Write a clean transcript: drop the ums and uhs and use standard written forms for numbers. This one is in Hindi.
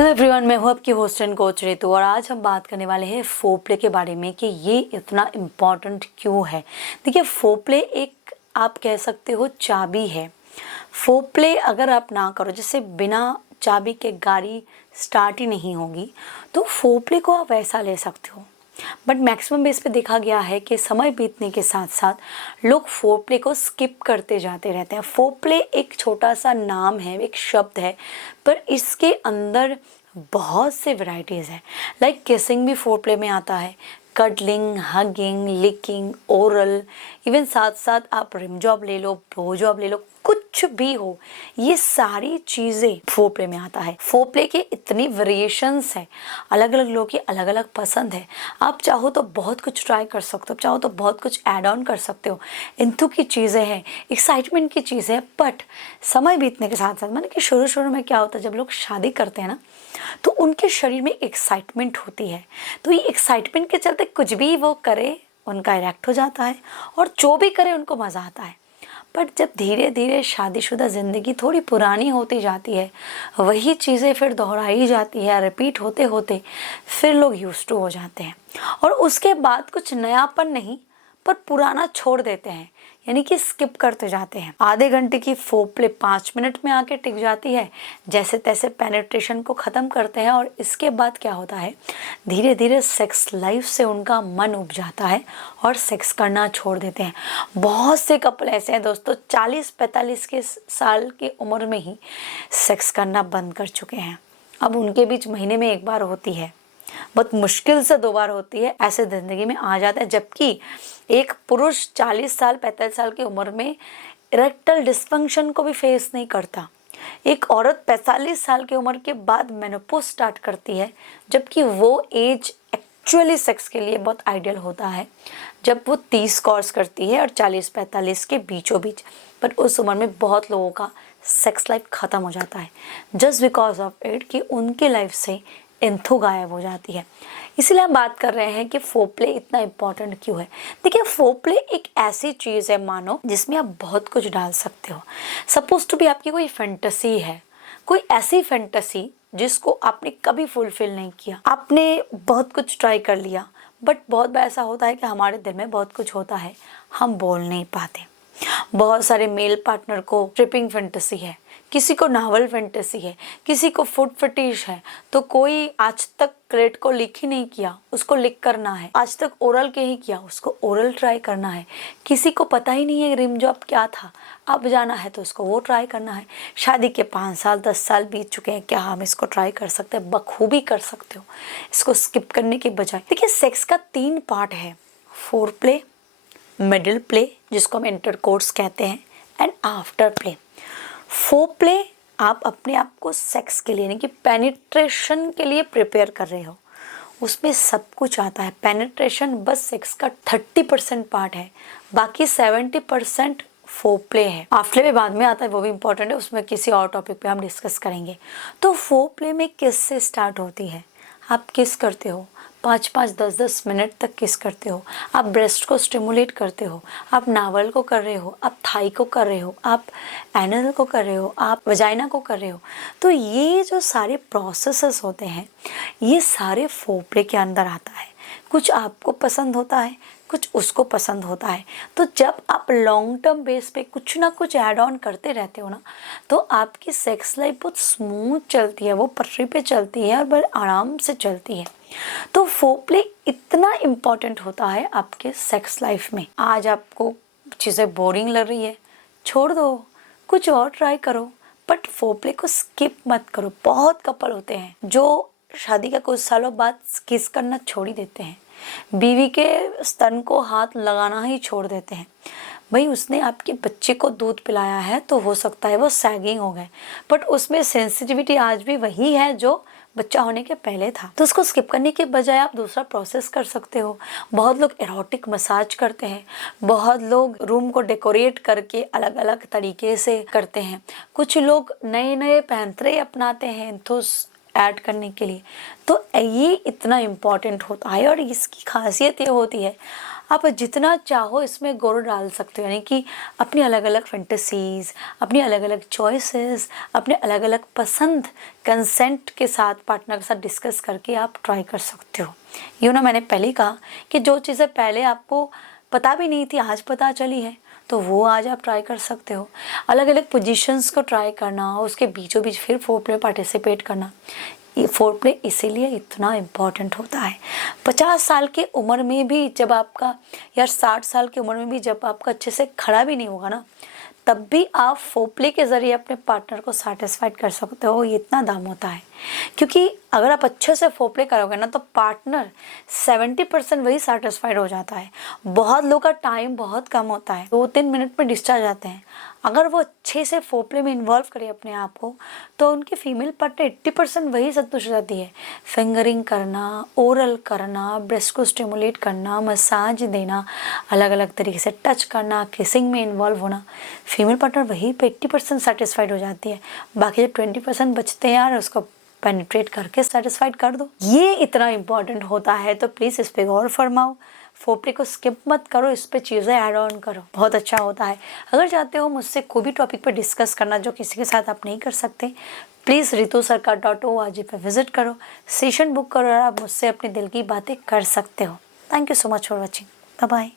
हेलो एवरीवन, मैं हूँ आपकी होस्ट एंड कोच रितु और आज हम बात करने वाले हैं फोरप्ले के बारे में कि ये इतना इम्पॉर्टेंट क्यों है। देखिए, फोरप्ले एक आप कह सकते हो चाबी है। फोरप्ले अगर आप ना करो, जैसे बिना चाबी के गाड़ी स्टार्ट ही नहीं होगी, तो फोरप्ले को आप वैसा ले सकते हो। बट मैक्सिमम बेस पे देखा गया है कि समय बीतने के साथ साथ लोग फोरप्ले को स्किप करते जाते रहते हैं। फोरप्ले एक छोटा सा नाम है, एक शब्द है, पर इसके अंदर बहुत से वैरायटीज़ है। लाइक किसिंग भी फोरप्ले में आता है, cuddling, hugging, licking, oral, even साथ साथ आप रिम जॉब ले लो, ब्लो जॉब ले लो, कुछ भी हो, ये सारी चीज़ें फोरप्ले में आता है। फोरप्ले के इतनी वेरिएशंस है, अलग अलग लोगों की अलग अलग पसंद है। आप चाहो तो बहुत कुछ ट्राई कर सकते हो, चाहो तो बहुत कुछ ऐड ऑन कर सकते हो। इंथू की चीज़ें हैं, एक्साइटमेंट की चीज़ें हैं, बट समय बीतने के साथ साथ, माने कि शुरू शुरू में क्या होता है, जब लोग शादी करते हैं ना, तो उनके शरीर में एक्साइटमेंट होती है। तो ये एक्साइटमेंट के चलते कुछ भी वो करे उनका इरेक्ट हो जाता है, और जो भी करे उनको मज़ा आता है। बट जब धीरे धीरे शादीशुदा ज़िंदगी थोड़ी पुरानी होती जाती है, वही चीज़ें फिर दोहराई जाती है, रिपीट होते होते फिर लोग यूज्ड टू हो जाते हैं, और उसके बाद कुछ नयापन नहीं पर पुराना छोड़ देते हैं, यानी कि स्किप करते जाते हैं। आधे घंटे की फोरप्ले 5 मिनट में आके टिक जाती है, जैसे तैसे पेनिट्रेशन को ख़त्म करते हैं, और इसके बाद क्या होता है, धीरे धीरे सेक्स लाइफ से उनका मन उब जाता है और सेक्स करना छोड़ देते हैं। बहुत से कपल ऐसे हैं दोस्तों, 40-45 के साल की उम्र में ही सेक्स करना बंद कर चुके हैं। अब उनके बीच महीने में एक बार होती है, बहुत मुश्किल से 2 बार होती है, ऐसे ज़िंदगी में आ जाता है। जबकि एक पुरुष 40 साल 45 साल की उम्र में इरेक्टल डिस्फंक्शन को भी फेस नहीं करता। एक औरत 45 साल की उम्र के बाद मेनोपॉज स्टार्ट करती है, जबकि वो एज एक्चुअली सेक्स के लिए बहुत आइडियल होता है जब वो 30 क्रॉस करती है और 40-45 के बीचों बीच। पर उस उम्र में बहुत लोगों का सेक्स लाइफ ख़त्म हो जाता है, जस्ट बिकॉज ऑफ इट कि उनके लाइफ से इंथू गायब हो जाती है। इसीलिए हम बात कर रहे हैं कि फोरप्ले इतना इम्पॉर्टेंट क्यों है। देखिए, फोरप्ले एक ऐसी चीज़ है मानो जिसमें आप बहुत कुछ डाल सकते हो। सपोज टू भी आपकी कोई फैंटेसी है, कोई ऐसी फैंटेसी जिसको आपने कभी फुलफिल नहीं किया, आपने बहुत कुछ ट्राई कर लिया, बट बहुत बार ऐसा होता है कि हमारे दिल में बहुत कुछ होता है, हम बोल नहीं पाते। बहुत सारे मेल पार्टनर को ट्रिपिंग फैंटेसी है, किसी को नावल फैंटेसी है, किसी को फुट फटिश है, तो कोई आज तक क्रेट को लिख ही नहीं किया, उसको लिख करना है। आज तक ओरल के ही किया, उसको ओरल ट्राई करना है। किसी को पता ही नहीं है रिम जॉब क्या था, अब जाना है तो उसको वो ट्राई करना है। शादी के 5 साल 10 साल बीत चुके हैं, क्या हम इसको ट्राई कर सकते हैं? बखूबी कर सकते हो, इसको स्किप करने के बजाय। देखिए, सेक्स का 3 पार्ट है, फोरप्ले, मिडिल प्ले जिसको हम इंटरकोर्स कहते हैं, एंड आफ्टर प्ले। फोरप्ले आप अपने आप को सेक्स के लिए, यानी कि पेनिट्रेशन के लिए प्रिपेयर कर रहे हो, उसमें सब कुछ आता है। पेनिट्रेशन बस सेक्स का 30% पार्ट है, बाकी 70% फोरप्ले है। आफ्टर प्ले बाद में आता है, वो भी इंपॉर्टेंट है, उसमें किसी और टॉपिक पे हम डिस्कस करेंगे। तो फोरप्ले में किस से स्टार्ट होती है? आप किस करते हो, 5-5 10-10 मिनट तक किस करते हो, आप ब्रेस्ट को स्टिमुलेट करते हो, आप नावल को कर रहे हो, आप थाई को कर रहे हो, आप एनल को कर रहे हो, आप वजाइना को कर रहे हो। तो ये जो सारे प्रोसेसेस होते हैं, ये सारे फोरप्ले के अंदर आता है। कुछ आपको पसंद होता है, कुछ उसको पसंद होता है। तो जब आप लॉन्ग टर्म बेस पे कुछ ना कुछ ऐड ऑन करते रहते हो ना, तो आपकी सेक्स लाइफ बहुत स्मूथ चलती है, वो पटरी पे चलती है और बड़े आराम से चलती है। तो फोरप्ले इतना इम्पॉर्टेंट होता है आपके सेक्स लाइफ में। आज आपको चीज़ें बोरिंग लग रही है, छोड़ दो, कुछ और ट्राई करो, बट फोरप्ले को स्किप मत करो। बहुत कपल होते हैं जो शादी का कुछ सालों बाद किस करना छोड़ ही देते हैं, बीवी के स्तन को हाथ लगाना ही छोड़ देते हैं। भाई, उसने आपके बच्चे को दूध पिलाया है तो हो सकता है वो सैगिंग हो गए, बट उसमें सेंसिटिविटी आज भी वही है जो बच्चा होने के पहले था। तो उसको स्किप करने के बजाय आप दूसरा प्रोसेस कर सकते हो। बहुत लोग एरोटिक मसाज करते हैं, बहुत लोग रूम को डेकोरेट करके अलग अलग तरीके से करते हैं, कुछ लोग नए नए पैंतरे अपनाते हैं इंथुस ऐड करने के लिए। तो ये इतना इम्पॉर्टेंट होता है, और इसकी खासियत ये होती है, आप जितना चाहो इसमें गौर डाल सकते हो, यानी कि अपनी अलग अलग फैंटेसीज, अपनी अलग अलग चॉइसेस, अपने अलग अलग पसंद कंसेंट के साथ पार्टनर के साथ डिस्कस करके आप ट्राई कर सकते हो। मैंने पहले ही कहा कि जो चीज़ें पहले आपको पता भी नहीं थी आज पता चली है, तो वो आज आप ट्राई कर सकते हो। अलग अलग पोजीशंस को ट्राई करना, उसके बीचों बीच फिर फोरप्ले पार्टिसिपेट करना, ये फोरप्ले इसीलिए इतना इम्पॉर्टेंट होता है। 50 साल की उम्र में भी जब आपका, या 60 साल की उम्र में भी जब आपका अच्छे से खड़ा भी नहीं होगा ना, तब भी आप फोरप्ले के ज़रिए अपने पार्टनर को सेटिस्फाइड कर सकते हो। ये इतना दाम होता है, क्योंकि अगर आप अच्छे से फोरप्ले करोगे ना तो पार्टनर 70% वही सेटिस्फाइड हो जाता है। बहुत लोग का टाइम बहुत कम होता है, 2-3 मिनट में डिस्चार्ज आते हैं। अगर वो अच्छे से फोरप्ले में इन्वॉल्व करे अपने आप को, तो उनकी फीमेल पार्टनर 80% वही संतुष्ट हो जाती है। फिंगरिंग करना, ओरल करना, ब्रेस्ट को स्टिमुलेट करना, मसाज देना, अलग अलग तरीके से टच करना, किसिंग में इन्वॉल्व होना, फीमेल पार्टनर वही पे 80% सेटिस्फाइड हो जाती है। बाकी जो 20% बचते हैं यार, उसको पेनिट्रेट करके सेटिस्फाइड कर दो। ये इतना इम्पॉर्टेंट होता है, तो प्लीज़ इस पे गौर फरमाओ। फोरप्ले को स्किप मत करो, इस पे चीज़ें ऐड ऑन करो, बहुत अच्छा होता है। अगर चाहते हो मुझसे कोई भी टॉपिक पर डिस्कस करना जो किसी के साथ आप नहीं कर सकते, प्लीज़ ritusarkar.org पे विजिट करो, सेशन बुक करो और आप मुझसे अपने दिल की बातें कर सकते हो। Thank you so much for watching. Bye bye.